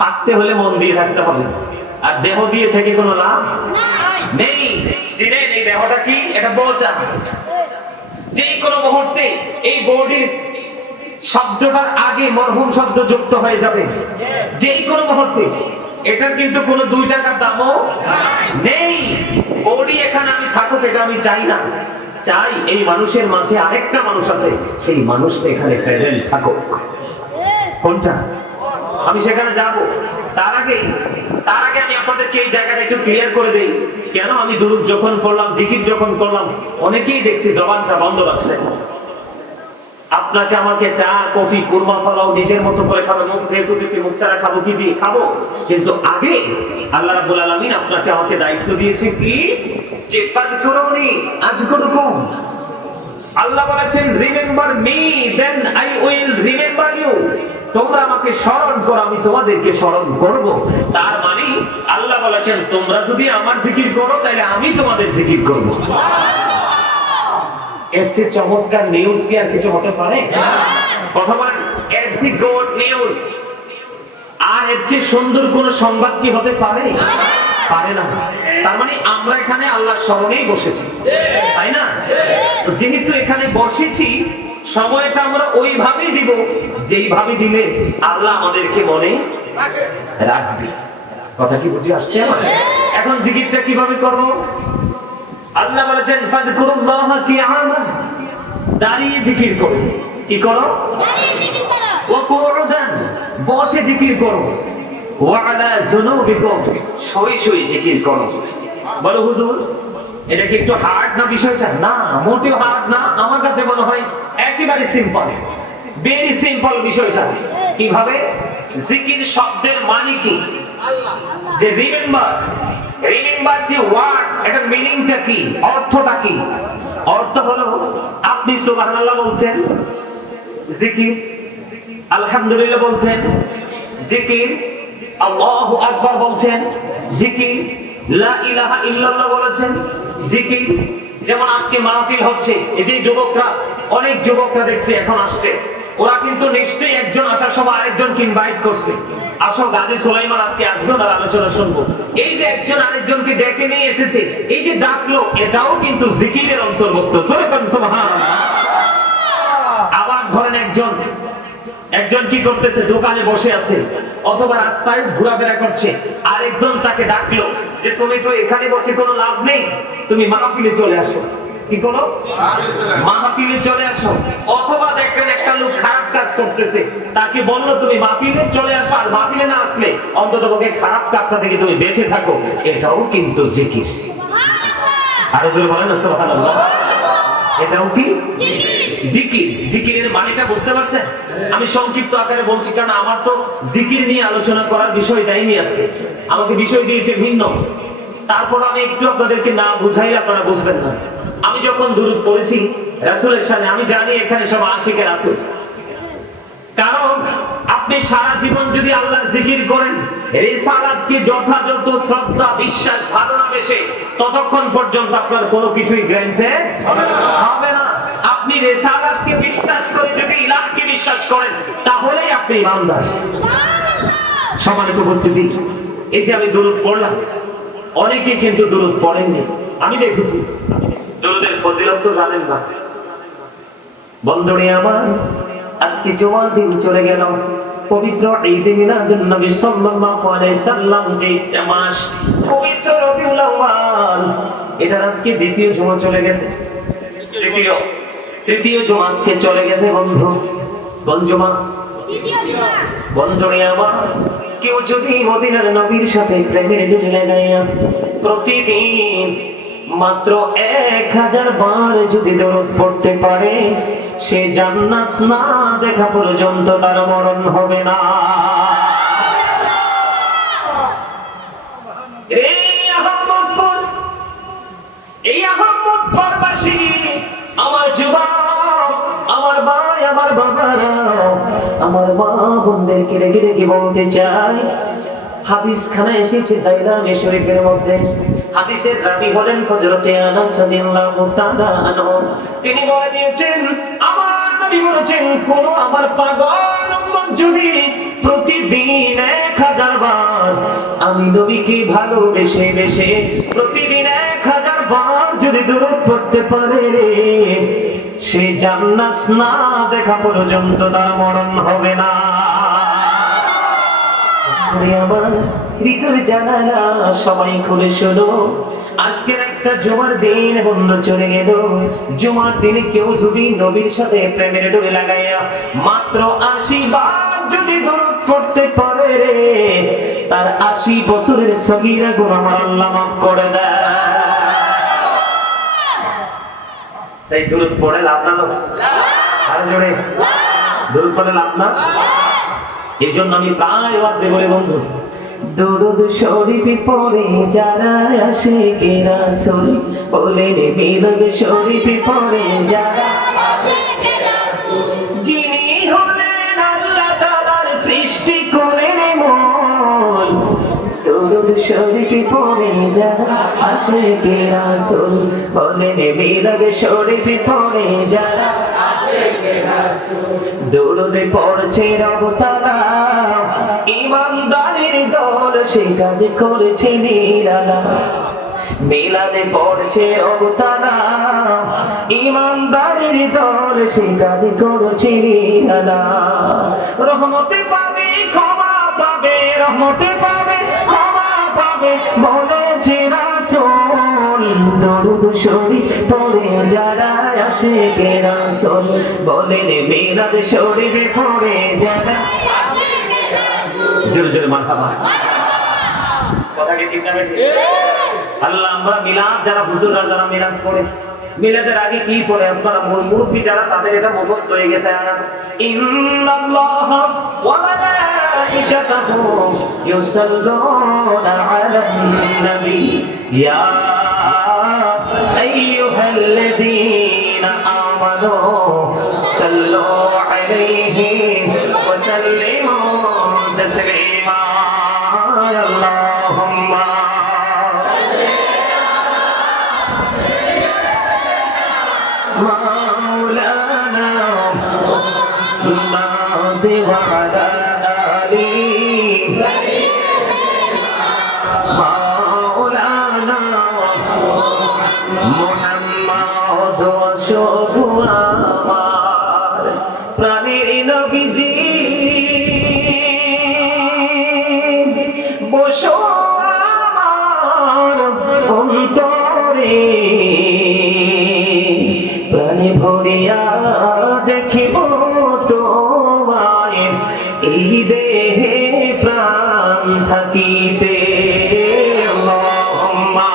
থাকতে হলে মন দিয়ে থাকতে হবে, আর দেহ দিয়ে থেকে কোনো লাভ নেই। চিনেন এই দেহটা কি? এটা বোঝা। যে কোনো মুহূর্তে এই বডির শব্দটার আগে মরহুম শব্দ যুক্ত হয়ে যাবে, যে কোনো মুহূর্তে। এটার কিন্তু কোনো 2 টাকার দামও নেই। বডি এখানে আমি থাকুক এটা আমি চাই না, চাই এই মানুষের মাঝে আরেকটা মানুষ আছে, সেই মানুষটা এখানে প্রেজেন্ট থাকুক। কোনটা? আমি সেখানে যাব। তার আগে আমি আপনাদেরকে এই জায়গাটা একটু ক্লিয়ার করে দেই। কেন আমি দুরূদ যখন পড়লাম, জিকির যখন করলাম, অনেকেই দেখছি জবানটা বন্ধ রাখছে। আপনাকে আমাকে চা কফি কুরমা ফলাও নিজের মতো করে খাবো, মুখ যেহেতু দিছি মুখ ছাড়া খাবো কি দিয়ে খাবো, কিন্তু আগে আল্লাহ রাব্বুল আলামিন আপনাকে আমাকে দায়িত্ব দিয়েছে কি, যে ফাযকুরুনি আযকুরুকুম। আল্লাহ বলেছেন remember me then I will remember you. তোমরা আমাকে স্মরণ করো, আমি তোমাদেরকে স্মরণ করব। তার মানে আল্লাহ বলেছেন তোমরা যদি আমার জিকির করো তাহলে আমি তোমাদের জিকির করব। এর চেয়ে চমৎকার নিউজ কি আর কিছু হতে পারে? কথা বলেন, এর চেয়ে গুড নিউজ আর এর চেয়ে সুন্দর কোন সংবাদ কি হতে পারে? পারে না। তার মানে আমরা এখানে আল্লাহর স্মরণেই বসেছি, তাই না? যেহেতু এখানে বসেছি, সময়টা আমরা ওইভাবেই দিব যেইভাবে দিলে আল্লাহ আমাদেরকে মনে রাখবে। কথা কি বুঝে আসছে আমার? এখন জিকিরটা কিভাবে করব? আল্লাহ বলেছেন ফাযকুরুল্লাহা কিয়ামান, দাঁড়িয়ে জিকির করো। কি করো? দাঁড়িয়ে জিকির করো। ওয়া কুউদান, বসে জিকির করো। ওয়া আলা যুনুবিকুম, শুয়ে শুয়ে জিকির করো। বলো হুজুর এটা কি একটু হার্ড না বিষয়টা? না, মোটেও হার্ড না। আমার কাছে মনে হয় একেবারে সিম্পল, ভেরি সিম্পল বিষয়টা। কিভাবে? জিকির শব্দের মানে কি? যে রিমেম্বার যে ওয়ার্ড, এটার মিনিংটা কি, অর্থটা কি? অর্থ হলো আপনি সুবহানাল্লাহ বলছেন, জিকির। আলহামদুলিল্লাহ বলছেন, জিকির। আল্লাহু আকবার বলছেন, জিকির। লা ইলাহা ইল্লাল্লাহ বলেছেন, জিকির। যেমন আজকে মাহফিল হচ্ছে, এই যে যুবকরা, অনেক যুবকরা দেখছি এখন আসছে, ওরা কিন্তু নিশ্চয়ই একজন আসার সময় আরেকজনকে ইনভাইট করছে, আসো গাজী সুলাইমান আজকে আসবে, ওনার আলোচনা শুনবো। এই যে একজন আরেকজনকে ডেকে নিয়ে এসেছে, এই যে ডাকলো, এটাও কিন্তু জিকিরের অন্তর্ভুক্ত। সুবহানাল্লাহ। আবার ধরেন একজন কি করতেছে, দোকানে বসে আছে অথবা রাস্তায় ঘোরাফেরা করছে, আরেকজন তাকে ডাকলো যে তুমি তো এখানে বসে কোনো লাভ নেই, তুমি মাহফিলে চলে আসো। কি করো? মাহফিলে চলে আসো। অথবা দেখবেন একটা লোক খারাপ কাজ করতেছে, তাকে বললো তুমি মাহফিলে চলে আসো, আর মাহফিলে না আসলে অন্তত পক্ষে খারাপ কাজটা থেকে তুমি বেঁচে থাকো। এটাও কিন্তু জিকির। আরো জোরে বলেন না সুবহানাল্লাহ। এটাও কি জিকির? জিকিরের মানেটা বুঝতে পারছেন? আমি সংক্ষিপ্ত আকারে বলছি, কারণ আমার তো জিকির নিয়ে আলোচনা করার বিষয় দেয়নি আজকে, আমাকে বিষয় দিয়েছে ভিন্ন। তারপর আমি একটু আপনাদেরকে না বুঝাইলে আপনারা বুঝবেন না। আমি যখন দুরূদ পড়েছি রাসূলের সামনে, আমি জানি এখানে সব আশিকে রাসূল, কারণ আপনি সারা জীবন যদি আল্লাহর জিকির করেন, রিসালাতকে যথাযথ শ্রদ্ধা বিশ্বাস ধারণা বেশে, ততক্ষণ পর্যন্ত আপনার কোনো কিছুই গ্রান্টেড হবে না। আপনি রিসালাতকে বিশ্বাস করে যদি ইলাহকে বিশ্বাস করেন, তাহলেই আপনি ইমানদার। সম্মানিত উপস্থিতি, এই যে আমি দুরূদ পড়লাম, অনেকে কিন্তু দুরূদ পড়েননি, আমি দেখেছি। দুরূদের ফজিলত তো জানেন না। বন্ধুরে আমার, আজকে জুমার দিন চলে গেল, পবিত্র ঈদে মিলাদুন নবী সাল্লাল্লাহু আলাইহি সাল্লাম, যে মাস পবিত্র রবিউল আউয়াল, এটা আজকে দ্বিতীয় জুমা চলে গেছে। তৃতীয় জুমা আজকে চলে গেছে বন্ধু। কোন জুমা? তৃতীয় জুমা। বন্ধুরে আমার, কেউ যদি মদিনার নবীর সাথে প্রেমের বিজলে গায়া প্রতিদিন মাত্র 1000 বার যদি দরুদ পড়তে পারে, সে জান্নাত না দেখা পর্যন্ত তার মরণ হবে না। এই আহমদপুরবাসী, আমার যুবক, আমার ভাই, আমার বাবারা, আমার মা বোনদেরকে রেখে রেখে বলতে চাই, হাদিস খানা এসেছে দাইরানে শরীফের মধ্যে। হাদিসের রাবী হলেন হযরতে আনাস রাদিয়াল্লাহু তাআলা আনহু। তিনি বলে দিয়েছেন, আমার নবী বলেছেন, কোন আমার পাগল উম্মত যদি প্রতিদিন 1000 বার আমি নবীকে ভালোবেসে বেসে প্রতিদিন 1000 বার যদি দরুদ পড়তে পারে সে জান্নাত না দেখা পর্যন্ত তার মরণ হবে না। আমার হৃদয় জানালা সবাই খুলে শোনো, আজকের একটা জুমার দিন বন্ধ চলে গেল। জুমার দিনে কেউ যদি নবীর সাথে প্রেমের ডোরে লাগাইয়া মাত্র 80 বার যদি দরুদ পড়তে পারে রে, তার 80 বছরের সগীরা গুনাহ আল্লাহ মাফ করে দেয়। তাই দরুদ পড়ে লাভ না লস? আর জোরে দরুদ পড়ে লাভ না? এই জন্য আমি প্রায় ওয়াজে বলি বন্ধু, দরুদ শরীফ পড়ে যারা আশিকে রাসূল বলেন, মিলাদ শরীফ পড়ে যারা আশিকে রাসূল, যিনি হলেন আল্লাহ তাআলার সৃষ্টি করেন মূল। দরুদ শরীফ পড়ে যারা আশিকে রাসূল বলেন, মিলাদ শরীফ পড়ে যারা আশিকে রাসূল। দরুদ পড়ছে রব তাআলা ইমানদারের দল, সে কাজ করেছে নিরালা। মিলাদে পড়ছে রব তাআলা ইমানদারের দল, সে কাজ করেছে নিরালা। রহমতে পাবে ক্ষমা পাবে, রহমতে পাবে ক্ষমা পাবে বলেছে রাসূল। দরুদ শরীফ পড়ে যারা আশিকে রাসূল বলেন, মিলাদ শরীফ পড়ে যারা আশিকে রাসূল। জোরে জোরে মারহাবা। কথা কি ঠিক না বেঠিক? আল্লাহ আমরা মিলাদ যারা হুজুররা যারা মিলাদ পড়ে, মিলাদের আগে কি পড়ে আপনারা মুরব্বি যারা তাদের এটা মুখস্থ হয়ে গেছে। ইন্নাল্লাহ ওয়া মালাইকাতাহু ইউসাল্লুনা আলান নবী ইয়া আইয়ুহাল্লাযীনা আমানু সাল্লু আলাইহি ওয়া সাল্লিমু তাসলিমা। আল্লাহুম্মা مولانا محمد وعلى آله مولانا محمد رسول আমার প্রাণের নবীজি বসো আমার অন্তরে, প্রাণে ভরিয়া দেখিব তোমায় এই দেহে প্রাণ থাকিতে। আল্লাহুম্মা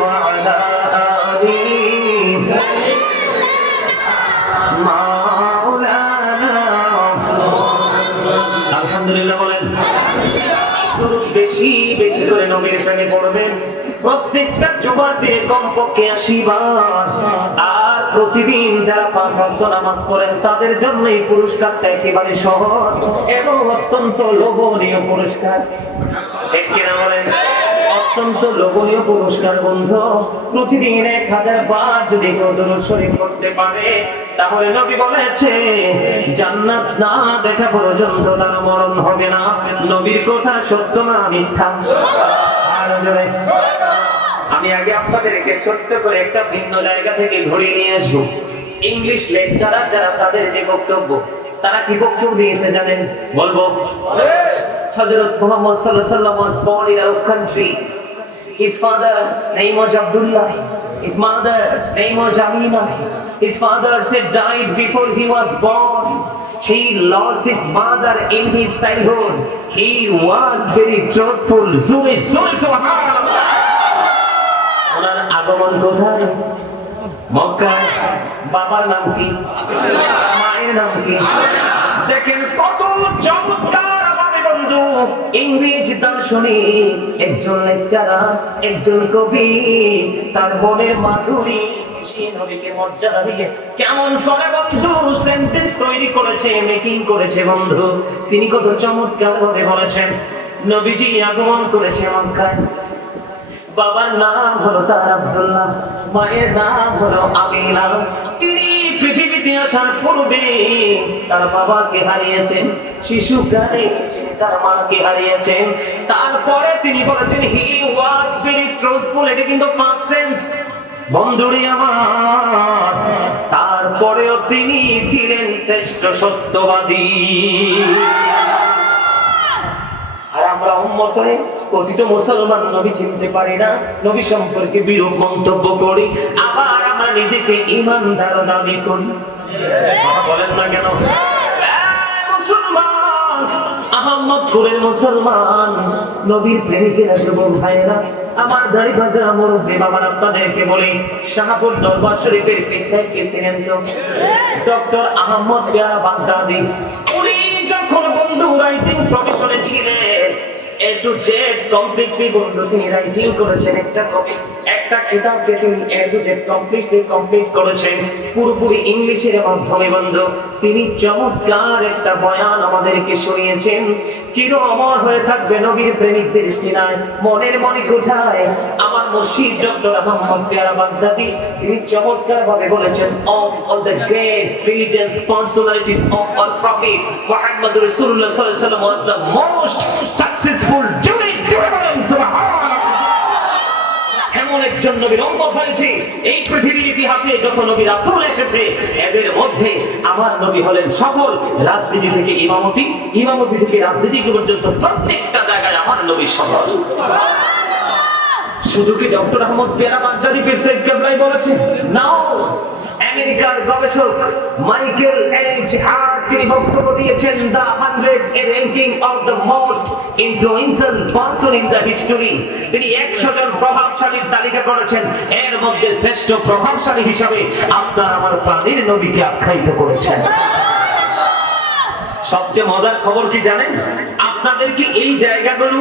ওয়া আলা আলিহি মাওলানা। আলহামদুলিল্লাহ বলেন। বেশি বেশি করে নবীর সঙ্গে পড়বেন, প্রত্যেকটা জুমার দিনে কমপক্ষে 80 বার। আর প্রতিদিন যারা 5 ওয়াক্ত নামাজ পড়েন তাদের জন্য এই পুরস্কারটা একেবারে সহজ এবং অত্যন্ত লোভনীয় পুরস্কার। ঠিক কিনা বলেন? অত্যন্ত লোভনীয় পুরস্কার বন্ধু। প্রতিদিন 1000 বার যদি কেউ দরুদ শরীফ পড়তে পারে তাহলে নবী বলেছে জান্নাত না দেখা পর্যন্ত তার মরণ হবে না। নবীর কথা সত্য না মিথ্যা? আর জোরে। আমি আগে আপনাদেরকে ছোট্ট করে একটা ভিন্ন জায়গা থেকে ঘুরিয়ে নিয়ে আসবো। ইংলিশ লেকচারার যারা তাদের যে বক্তব্য, তারা কি বক্তব্য দিয়েছে জানেন? বলবো। Hazrat Muhammad sallallahu alaihi wasallam was born in our country. His father's name was Abdullah. His mother's name was Amina. His father said died before he was born. He lost his mother in his childhood. He was very truthful. Zuri subhanallah. ওনার আগমন কোথায়? মক্কায়। বাবার নাম কি? মায়ের নাম কি? দেখেন কত চমৎকার ইংরেজ দার্শনিক, একজন লেকচারার, একজন কবি, তার মনের মাধুরী সে নবীকে মর্যাদা দিয়ে কেমন করে বন্ধু সেন্টেন্স তৈরি করেছে, মেকিং করেছে বন্ধু। তিনি কত চমৎকার ভাবে বলেছেন নবীজি আগমন করেছে মক্কায়। বাবার নাম হলো তার আব্দুল্লাহ, মায়ের নাম হলো আমিনা। তিনি পৃথিবীতে আসার পূর্বে তার বাবাকে হারিয়েছেন, শিশুকালে তার মাকে হারিয়েছেন। তারপরে তিনি বলেছেন হি ওয়াজ ভেরি ট্রুথফুল, এটা কিন্তু ফার্স্ট টেন্স বন্ধুরে আমার। তারপরেও তিনি ছিলেন শ্রেষ্ঠ সত্যবাদী। আর আমরা উম্মত হয়ে কথিত মুসলমান নবী চিনতে পারি না, নবী সম্পর্কে বিরূপ মন্তব্য করি, আবার আমরা নিজেকে ঈমানদার দাবি করি। কথা বলেন না কেন? মুসলমান, আহমদপুরের মুসলমান, নবীর প্রেমিকেরা, যুবক ভাইয়েরা, আমার দাড়ি ভাগা মুরব্বী বাবার আপনাদেরকে বলি, শাহপুর দরবার শরীফের পিছনে কি ছিলেন তো? ডক্টর আহমদ পেয়ারা বাগদাদি। উনি যখন বন্ধু রাইটিং প্রফেশনে ছিলেন, A to Z কমপ্লিটলি বন্ধু তিনি রাইটিং করেছেন, একটা কিতাবকে তিনি A to Z কমপ্লিট করেছেন, পুরোপুরি ইংলিশের মাধ্যমে বন্ধু। তিনি চমৎকার একটা বয়ান আমাদেরকে শুনিয়েছেন, চির অমর হয়ে থাকবে নবীর প্রেমিকদের সিনায়, মনের মনে কোঠায়। আমার মুর্শিদ ডক্টর আহমদ পেয়ারা বাগদাদি তিনি চমৎকার ভাবে বলেছেন, of all the great religious personalities of our prophet Muhammad Rasulullah sallallahu alaihi wasallam was the most successful। এমন একজন নবীর উম্মত হয়েছে এই পৃথিবীর ইতিহাসে, যত নবী রাসূল এসেছে এদের মধ্যে আমার নবী হলেন সফল। রাজনীতি থেকে ইমামতি থেকে রাজনীতি পর্যন্ত প্রত্যেকটা জায়গায় আমার নবী সফল। শুধু কি ডক্টর আহমদ পেয়ারা বাগদাদি পীর সাহেব কেবলাই বলেছেন? নাও, আমেরিকার গবেষক মাইকেল এইচ হার্ট তিনি বক্তব্য দিয়েছেন, the 100 ranking of the most influential person in the history. তিনি 100 জন প্রভাবশালীর তালিকা করেছেন, এর মধ্যে শ্রেষ্ঠ প্রভাবশালী হিসাবে আপনার আমার প্রাণের নবীকে আখ্যায়িত করেছেন। সবচেয়ে মজার খবর কি জানেন? আপনাদেরকে এই জায়গাগুলো,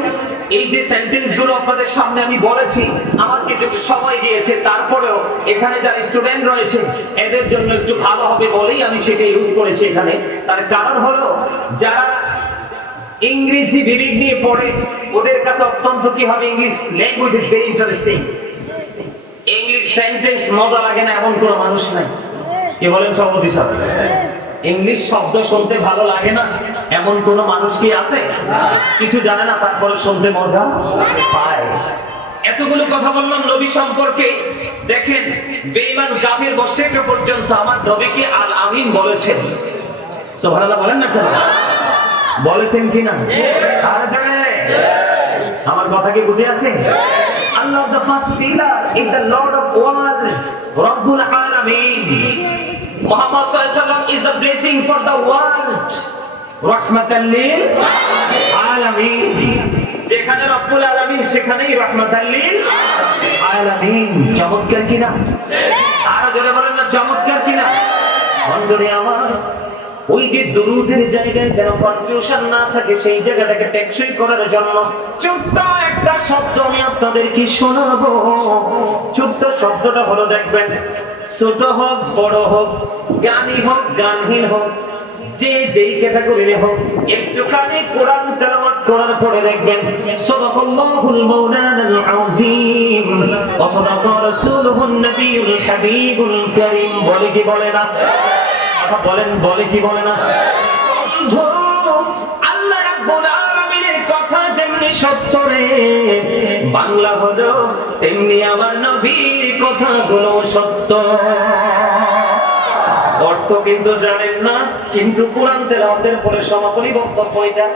এই যে সেন্টেন্স গুলো আপনাদের সামনে আমি বলেছি, আমার কিন্তু একটু সময় দিয়েছে, তারপরেও এখানে যারা স্টুডেন্ট রয়েছে এদের জন্য একটু ভালো হবে বলেই আমি সেটা ইউজ করেছি এখানে। তার কারণ হলো, যারা ইংরেজি বিভাগ নিয়ে পড়ে ওদের কাছে অত্যন্ত কি হবে, English language is very interesting. English sentence মজা লাগে না এমন কোনো মানুষ নাই। কি বলেন সভাপতি সাহেব? ইংলিশ শব্দ শুনতে ভালো লাগে না এমন কোন মানুষ কি আছে? কিছু জানে না তারপরে শুনতে মজা পায়। এতগুলো কথা বললাম নবী সম্পর্কে, দেখেন বেঈমান কাফির মুশরিক পর্যন্ত আমার নবীকে আল আমিন বলেছেন। সুবহানাল্লাহ বলেন না কেন? বলেছেন কিনা? আর জানে আমার কথা কি বুঝে আসে? Allah the first pillar is the Lord of world, Rabbul Alamin. Muhammad sallallahu alaihi wasallam is the blessing for the world, rahmatan lil alamin. যেখানে রব্বুল আলামিন সেখানেই রাহমাতাল লিল আলামিন। চমৎকার কিনা? আর জোরে বলেন না চমৎকার কিনা? বন্ধুরে আমার, ওই যে দুরুদের জায়গায় যেন কনফিউশন না থাকে, সেই জায়গাটাকে টেকসই করার জন্য ছোট্ট একটা শব্দ আমি আপনাদেরকে শোনাবো। ছোট্ট শব্দটা হলো, দেখবেন ছোট হোক বড় হোক, জ্ঞানী হোক গানহীন হোক, যে যেই ক্যাটাগরিতে হোক, একটুখানি কোরআন তেলাওয়াত করার পরে দেখবেন সাদাকাল্লাহুল মাওলানাল আযীম ওয়া সাদাকা রাসূলুহুন নবিয়ুল হাবিবুল কারীম। বলে কি বলে না? কথা বলেন, বলে কি বলে না? আল্লাহ রাব্বুল আলামিনের কথা যেমনি সত্য রে বাংলা হলো, তেমনি আমার নবীর কথাগুলো সত্য। অর্থ কিন্তু জানেন না, কিন্তু কোরআন তেলাওয়াতের পরে সমাপনী বক্তব্য হয়ে যায়,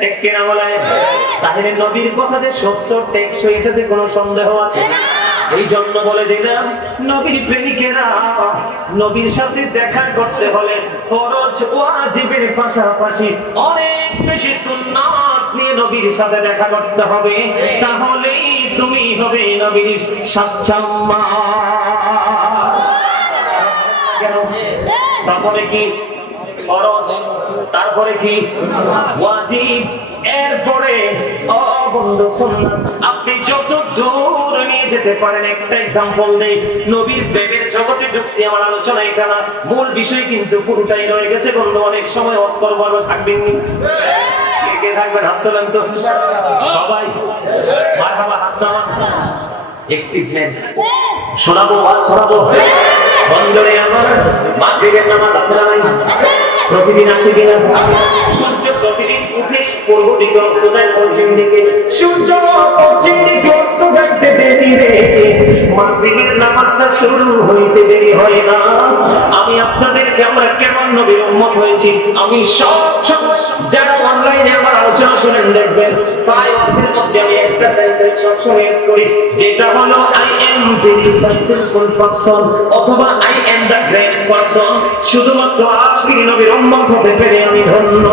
ঠিক কিনা বলেন? তাহলে নবীর কথা যে সত্য টেকসই, এটাতে কোনো সন্দেহ আছে? এই জন্য বলে দিলাম, নবীর প্রেমিকেরা নবীর সাথে দেখা করতে হলে ফরজ ওয়াজিবের পাশাপাশি অনেক বেশি সুন্নাত নিয়ে নবীর সাথে দেখা করতে হবে, তাহলেই তুমি হবে নবীর সাচ্চা মা। তারপরে কি ফরজ, তারপরে কি ওয়াজিব, এরপরে বন্ধু সুন্নাত। আপনি যত দূর নিয়ে যেতে পারেন, একটা এক্সাম্পল দেই, নবীর প্রেমের জগতে ঢুকছি, আমার আলোচনা এটা না, মূল বিষয় কিন্তু পুরোটাই রয়ে গেছে বন্ধু। অনেক সময় অস্কর বড় থাকবেন, কে কে থাকবেন হাত তোলেন তো সবাই মারহাবা হাত নামান একটিভ নেন শোনাবো আর শোনাবো বন্ধরে আমার মাগরিবের নামাজ আছে না নাই প্রতিদিন আসে কিনা সূর্য প্রতিদিন উঠে পূর্ব দিকে অস্ত যায় পশ্চিম দিকে সূর্য পশ্চিম দিকে অস্ত যাইতে দেরি রে মাগরিবের নামাজটা শুরু হইতে দেরি হয় না আমি আপনাদেরকে আমরা কেমন নবীর উম্মত হয়েছি আমি সব যারা অনলাইনে আমার আলোচনা শুনেন দেখবেন প্রায় অর্ধের মধ্যে আমি একটা সেন্টেন্স সবসময় ইউজ করি যেটা হলো I am very successful person অথবা I am the great person শুধুমাত্র আশিক নবীর উম্মত হতে পেরে আমি ধন্য